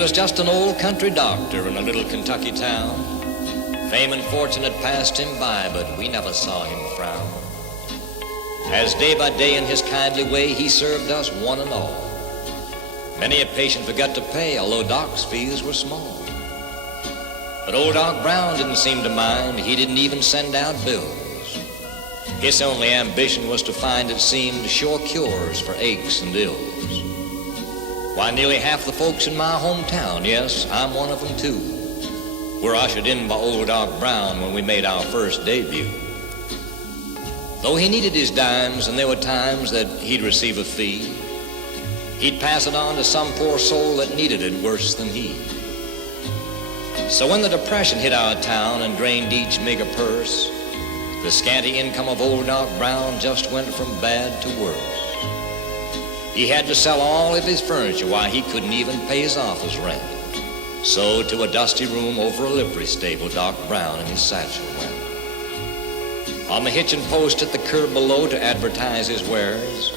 was just an old country doctor in a little Kentucky town. Fame and fortune had passed him by, but we never saw him frown. As day by day in his kindly way he served us one and all. Many a patient forgot to pay, although Doc's fees were small. But old Doc Brown didn't seem to mind, he didn't even send out bills. His only ambition was to find, it seemed, sure cures for aches and ills. Why, nearly half the folks in my hometown, yes, I'm one of them too, were ushered in by old Doc Brown when we made our first debut. Though he needed his dimes and there were times that he'd receive a fee, he'd pass it on to some poor soul that needed it worse than he. So when the Depression hit our town and drained each meager purse, the scanty income of old Doc Brown just went from bad to worse. He had to sell all of his furniture, why he couldn't even pay his office rent. So to a dusty room over a livery stable, Doc Brown and his satchel went. On the hitching post at the curb below to advertise his wares,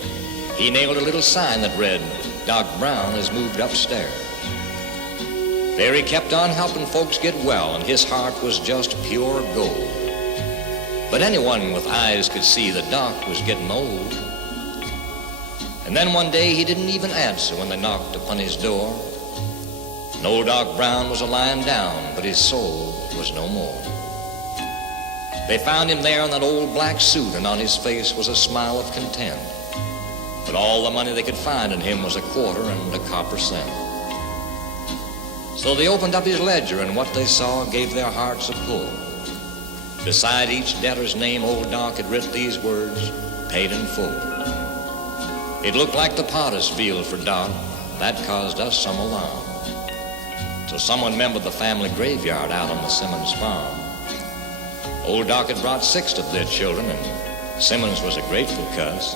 he nailed a little sign that read, "Doc Brown has moved upstairs." There he kept on helping folks get well, and his heart was just pure gold. But anyone with eyes could see that Doc was getting old. And then one day he didn't even answer when they knocked upon his door. And old Doc Brown was lying down, but his soul was no more. They found him there in that old black suit, and on his face was a smile of content. But all the money they could find in him was a quarter and a copper cent. So they opened up his ledger, and what they saw gave their hearts a pull. Beside each debtor's name, old Doc had written these words, "Paid in full." It looked like the potter's field for Doc. That caused us some alarm. So someone remembered the family graveyard out on the Simmons farm. Old Doc had brought 6 of their children, and Simmons was a grateful cuss.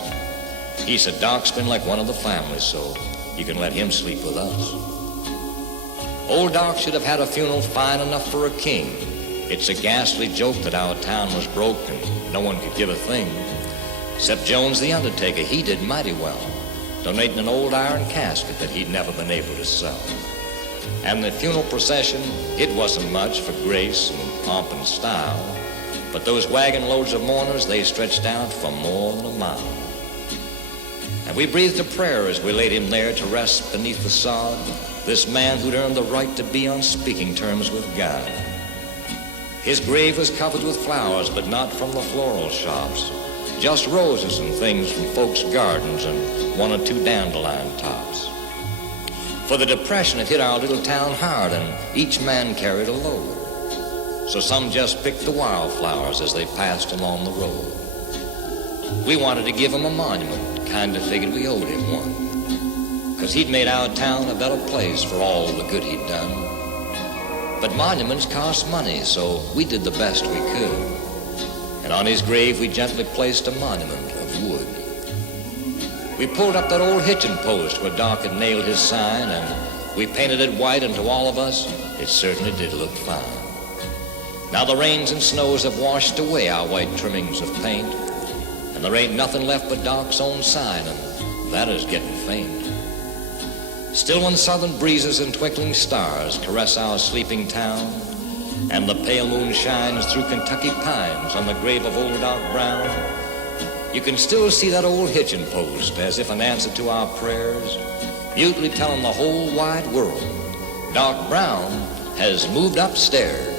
He said, "Doc's been like one of the family, so you can let him sleep with us." Old Doc should have had a funeral fine enough for a king. It's a ghastly joke that our town was broke and no one could give a thing. Except Jones the undertaker, he did mighty well, donating an old iron casket that he'd never been able to sell. And the funeral procession, it wasn't much for grace and pomp and style, but those wagon loads of mourners, they stretched out for more than a mile. And we breathed a prayer as we laid him there to rest beneath the sod, this man who'd earned the right to be on speaking terms with God. His grave was covered with flowers, but not from the floral shops, just roses and things from folks' gardens and 1 or 2 dandelion tops. For the Depression had hit our little town hard, and each man carried a load. So some just picked the wildflowers as they passed along the road. We wanted to give him a monument, kinda figured we owed him one, 'cause he'd made our town a better place for all the good he'd done. But monuments cost money, so we did the best we could. And on his grave we gently placed a monument of wood. We pulled up that old hitching post where Doc had nailed his sign, and we painted it white, and to all of us, it certainly did look fine. Now the rains and snows have washed away our white trimmings of paint, and there ain't nothing left but Doc's own sign, and that is getting faint. Still when southern breezes and twinkling stars caress our sleeping town, and the pale moon shines through Kentucky pines on the grave of old Doc Brown, you can still see that old hitching post as if an answer to our prayers, mutely telling the whole wide world, Doc Brown has moved upstairs.